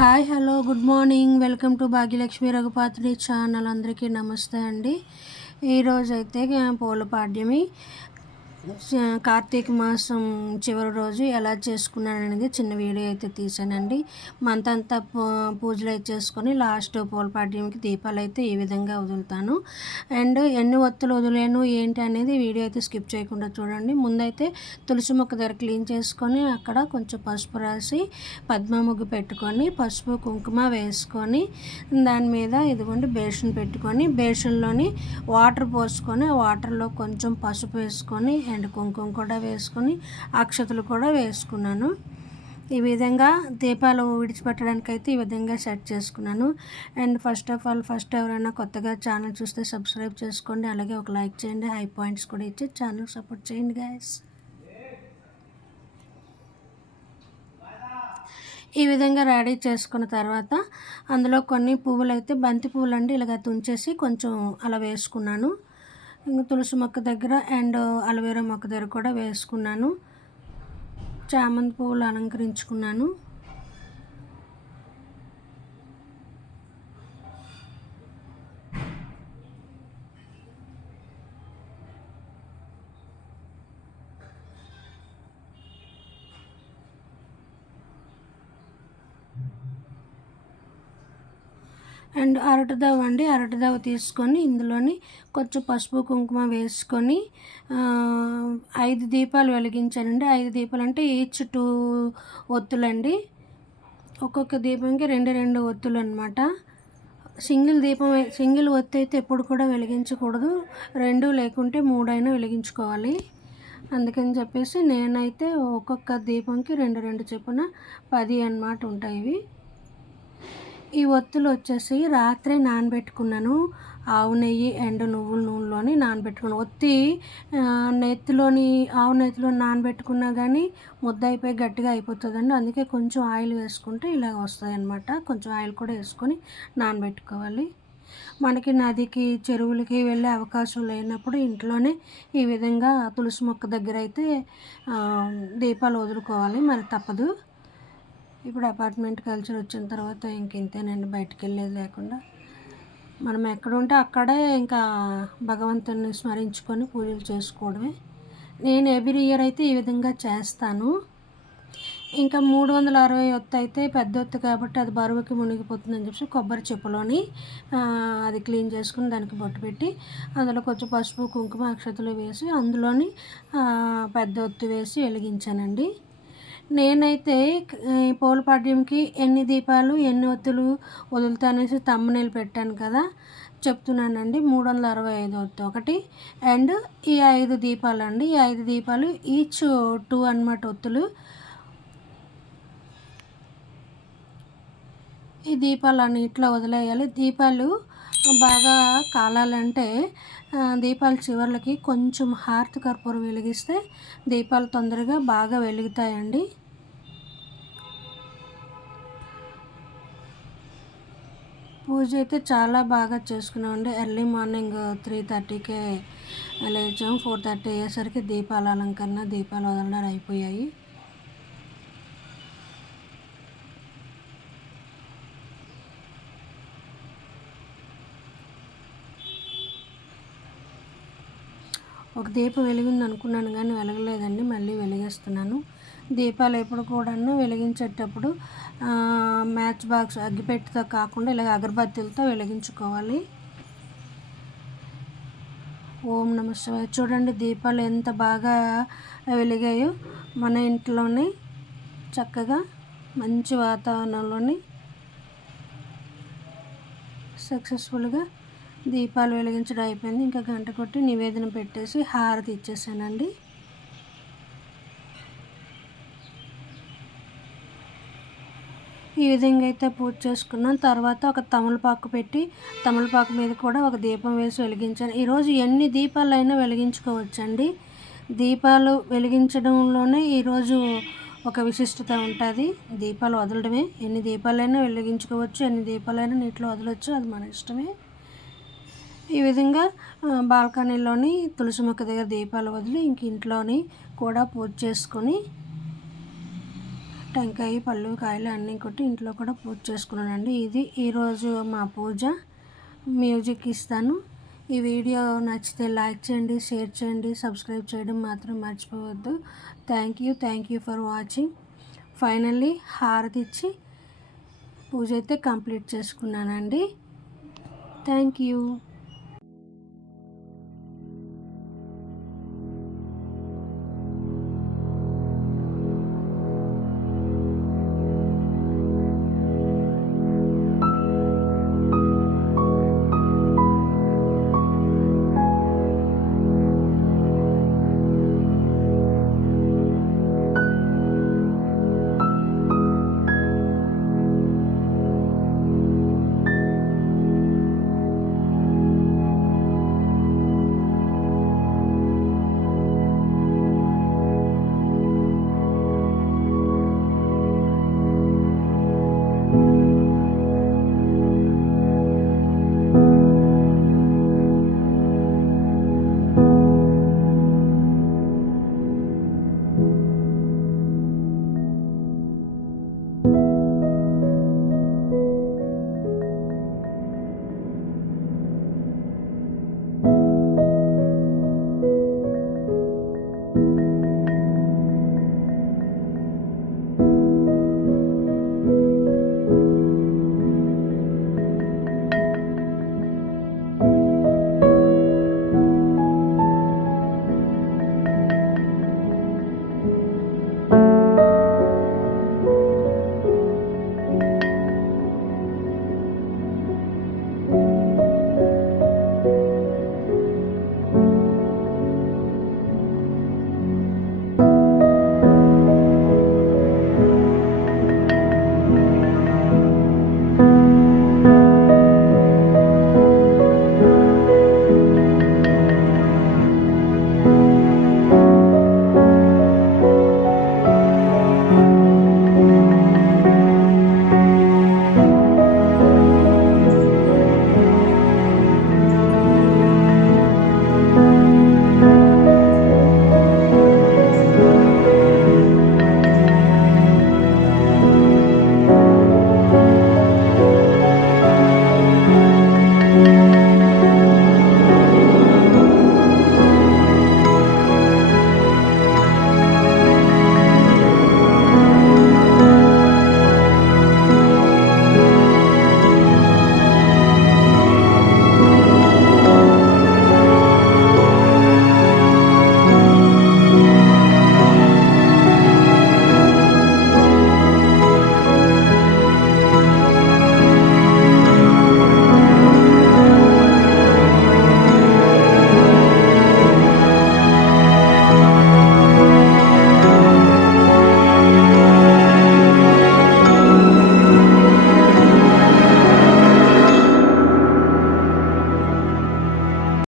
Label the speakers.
Speaker 1: Hi hello good morning. Welcome to Bhagyalakshmi Raghupatri channel. అందరికీ నమస్తే అండి. ఈరోజైతే అయితే పూల పాడ్యమి కార్తీక మాసం చివరి రోజు ఎలా చేసుకున్నాను అనేది చిన్న వీడియో అయితే తీసానండి. మంత్ అంతా పూజలు అయితే చేసుకొని లాస్ట్ పూలపాడ్యంకి దీపాలు అయితే ఈ విధంగా వదులుతాను. అండ్ ఎన్ని ఒత్తులు వదిలేను ఏంటి అనేది వీడియో అయితే స్కిప్ చేయకుండా చూడండి. ముందైతే తులసి మొక్క దగ్గర క్లీన్ చేసుకొని అక్కడ కొంచెం పసుపు రాసి పద్మ ముగ్గు పెట్టుకొని పసుపు కుంకుమ వేసుకొని దాని మీద ఇదిగోండి బేషన్ పెట్టుకొని బేషన్లోని వాటర్ పోసుకొని వాటర్లో కొంచెం పసుపు వేసుకొని అండ్ కుంకుమ కూడా వేసుకొని అక్షతలు కూడా వేసుకున్నాను. ఈ విధంగా దీపాలు విడిచిపెట్టడానికి అయితే ఈ విధంగా సెట్ చేసుకున్నాను. And first of all first ఎవరైనా కొత్తగా ఛానల్ చూస్తే సబ్స్క్రైబ్ చేసుకోండి. అలాగే ఒక లైక్ చేయండి. హై పాయింట్స్ కూడా ఇచ్చి ఛానల్ సపోర్ట్ చేయండి గాయస్. ఈ విధంగా రెడీ చేసుకున్న తర్వాత అందులో కొన్ని పువ్వులు అయితే బంతి పువ్వులు అండి ఇలాగ తుంచేసి కొంచెం అలా వేసుకున్నాను. ఇంకా తులసి మొక్క దగ్గర అండ్ అలవేరా మొక్క దగ్గర కూడా వేసుకున్నాను. చామంతి పువ్వులు అలంకరించుకున్నాను. అండ్ అరటిదవ అండి. అరటిదవ తీసుకొని ఇందులోని కొంచెం పసుపు కుంకుమ వేసుకొని ఐదు దీపాలు వెలిగించానండి. ఐదు దీపాలు అంటే ఈచ్ టూ ఒత్తులండి. ఒక్కొక్క దీపంకి రెండు రెండు ఒత్తులు అనమాట సింగిల్ దీపం సింగిల్ ఒత్తి అయితే ఎప్పుడు కూడా వెలిగించకూడదు. రెండు లేకుంటే మూడైనా వెలిగించుకోవాలి. అందుకని చెప్పేసి నేనైతే ఒక్కొక్క దీపంకి రెండు రెండు చొప్పున పది అన్నమాట ఉంటాయి ఇవి. ఈ ఒత్తులు వచ్చేసి రాత్రే నానబెట్టుకున్నాను. ఆవు నెయ్యి అండ్ నువ్వుల నూనెలోని నానబెట్టుకున్నాను. ఒత్తి నెత్తిలోని ఆవు నెత్తిలో నానబెట్టుకున్నా కానీ ముద్ద అయిపోయి గట్టిగా అయిపోతుందండి. అందుకే కొంచెం ఆయిల్ వేసుకుంటే ఇలా వస్తాయి అన్నమాట కొంచెం ఆయిల్ కూడా వేసుకొని నానబెట్టుకోవాలి. మనకి నదికి చెరువులకి వెళ్ళే అవకాశం లేనప్పుడు ఇంట్లోనే ఈ విధంగా తులసి మొక్క దగ్గర అయితే దీపాలు వదులుకోవాలి. మరి తప్పదు. ఇప్పుడు అపార్ట్మెంట్ కల్చర్ వచ్చిన తర్వాత ఇంక ఇంతేనండి బయటికి వెళ్ళేది లేకుండా. మనం ఎక్కడ ఉంటే అక్కడే ఇంకా భగవంతుని స్మరించుకొని పూజలు చేసుకోవడమే. నేను ఎవ్రీ ఇయర్ అయితే ఈ విధంగా చేస్తాను. ఇంకా మూడు వందల అరవై ఒత్తు అయితే పెద్ద ఒత్తు కాబట్టి అది బరువుకి మునిగిపోతుందని చెప్పి కొబ్బరి చెప్పులోని అది క్లీన్ చేసుకుని దానికి బొట్టు పెట్టి అందులో కొంచెం పసుపు కుంకుమ అక్షతలు వేసి అందులోని పెద్ద ఒత్తు వేసి వెలిగించానండి. నేనైతే ఈ ఎన్ని దీపాలు ఎన్ని ఒత్తులు వదులుతానేసి తమ్మనేలు పెట్టాను కదా. చెప్తున్నానండి మూడు వందల అరవై ఐదు ఒత్తు ఒకటి. అండ్ ఈ ఐదు దీపాలు అండి ఈ ఐదు దీపాలు ఈచ్ టూ అన్నమాట ఒత్తులు. ఈ దీపాలు అన్నిట్లో వదిలేయాలి. దీపాలు బాగా కాలాలంటే దీపాల చివర్లకి కొంచెం హారతి కర్పూరం వెలిగిస్తే దీపాలు తొందరగా బాగా వెలుగుతాయండి. పూజ అయితే చాలా బాగా చేసుకున్నామండి. ఎర్లీ మార్నింగ్ త్రీ థర్టీకే లేచాము ఫోర్ థర్టీ అయ్యేసరికి దీపాల అలంకరణ దీపాలు వదలడం అయిపోయాయి. ఒక దీపం వెలిగింది అనుకున్నాను కానీ వెలగలేదండి. మళ్ళీ వెలిగిస్తున్నాను. దీపాలు ఎప్పుడు కూడాను వెలిగించేటప్పుడు మ్యాచ్ బాక్స్ అగ్గిపెట్టితో కాకుండా ఇలాగ అగరబత్తీలతో వెలిగించుకోవాలి. ఓం నమ శివాయ. చూడండి దీపాలు ఎంత బాగా వెలిగాయో మన ఇంట్లోనే చక్కగా మంచి వాతావరణంలోని సక్సెస్ఫుల్గా దీపాలు వెలిగించడం అయిపోయింది. ఇంకా గంట కొట్టి నివేదన పెట్టేసి హారతి ఇచ్చేసానండి. ఈ విధంగా అయితే పూజ చేసుకున్నాను తర్వాత ఒక తమలపాకు పెట్టి తమలపాకు మీద కూడా ఒక దీపం వేసి వెలిగించాను. ఈరోజు ఎన్ని దీపాలైనా వెలిగించుకోవచ్చండి. దీపాలు వెలిగించడంలోనే ఈరోజు ఒక విశిష్టత ఉంటుంది. దీపాలు వదలడమే. ఎన్ని దీపాలైనా వెలిగించుకోవచ్చు ఎన్ని దీపాలైనా నీటిలో వదలవచ్చు అది మన ఇష్టమే. ఈ విధంగా బాల్కనీలోని తులసి మొక్క దగ్గర దీపాలు వదిలి ఇంక ఇంట్లోని కూడా పూజ చేసుకొని టెంకాయ పళ్ళు కాయలు అన్నీ కొట్టి ఇంట్లో కూడా పూజ చేసుకున్నానండి. ఇది ఈరోజు మా పూజ. మ్యూజిక్ ఇస్తాను. ఈ వీడియో నచ్చితే లైక్ చేయండి షేర్ చేయండి సబ్స్క్రైబ్ చేయడం మాత్రం మర్చిపోవద్దు. Thank you thank you for watching. Finally హారతి ఇచ్చి పూజ అయితే కంప్లీట్ చేసుకున్నానండి. Thank you